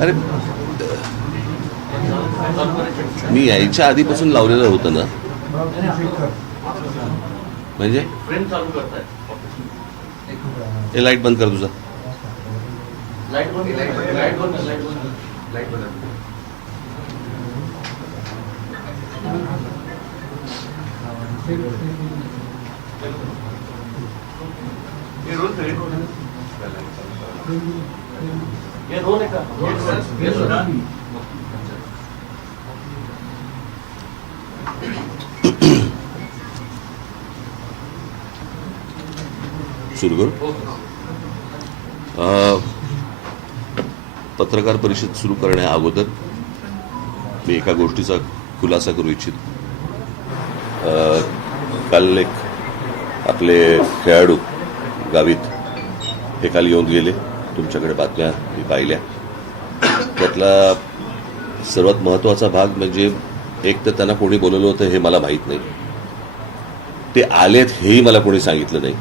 अरे मी यायच्या आधीपासून लावलेलं होतं ना, म्हणजे हे लाईट बंद कर तुझा. लाईट बंद. ये रोल है का? सुरू करू. पत्रकार परिषद सुरू करण्या अगोदर मी एका गोष्टीचा खुलासा करू इच्छितो. काल एक आपले खेळाडू गावीत हे काल येऊन गेले, तुमच्याकडे बातम्या मी पाहिल्या. त्यातला सर्वात महत्त्वाचा भाग म्हणजे एक तर त्यांना कोणी बोलवलं होतं हे मला माहीत नाही, ते आलेत हेही मला कोणी सांगितलं नाही.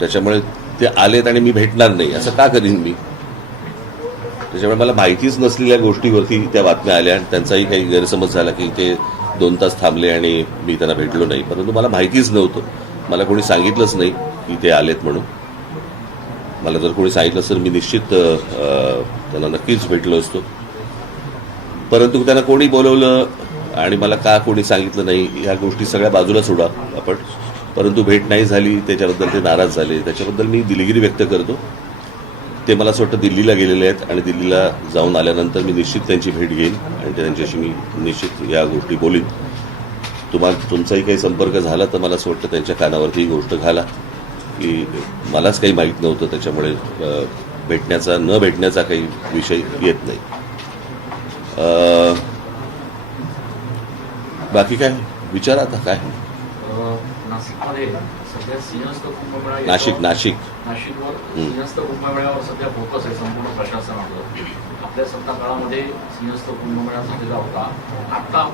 त्याच्यामुळे ते आलेत आणि मी भेटणार नाही असं का करीन मी? त्याच्यामुळे मला माहितीच नसलेल्या गोष्टीवरती त्या बातम्या आल्या आणि त्यांचाही काही गैरसमज झाला की ते 2 तास थांबले आणि मी त्यांना भेटलो नाही. परंतु मला माहितीच नव्हतं, मला कोणी सांगितलंच नाही की ते आलेत म्हणून. मला जर कोणी सांगितलं तर मी निश्चित त्यांना नक्कीच भेटलो असतो. परंतु त्यांना कोणी बोलवलं आणि मला का कोणी सांगितलं नाही ह्या गोष्टी सगळ्या बाजूला सोडा आपण. परंतु भेट नाही झाली त्याच्याबद्दल ते नाराज झाले, त्याच्याबद्दल मी दिलगिरी व्यक्त करतो. ते मला असं वाटतं दिल्लीला गेलेले आहेत आणि दिल्लीला जाऊन आल्यानंतर मी निश्चित त्यांची भेट घेईन आणि त्यांच्याशी मी निश्चित या गोष्टी बोलीन. तुमचाही काही संपर्क झाला तर मला असं वाटतं त्यांच्या कानावरती ही गोष्ट घाला की मलाच काही माहीत नव्हतं, त्याच्यामुळे भेटण्याचा न भेटण्याचा काही विषय येत नाही. बाकी काय विचारा आता काय. नाशिकमध्ये सध्या सिंहस्थ कुंभमेळा नाशिकवर सिंहस्थ कुंभमेळ्यावर सध्या फोकस आहे संपूर्ण प्रशासनाचं. आपल्या सत्ता काळामध्ये सिंहस्थ कुंभमेळा झालेला होता. आता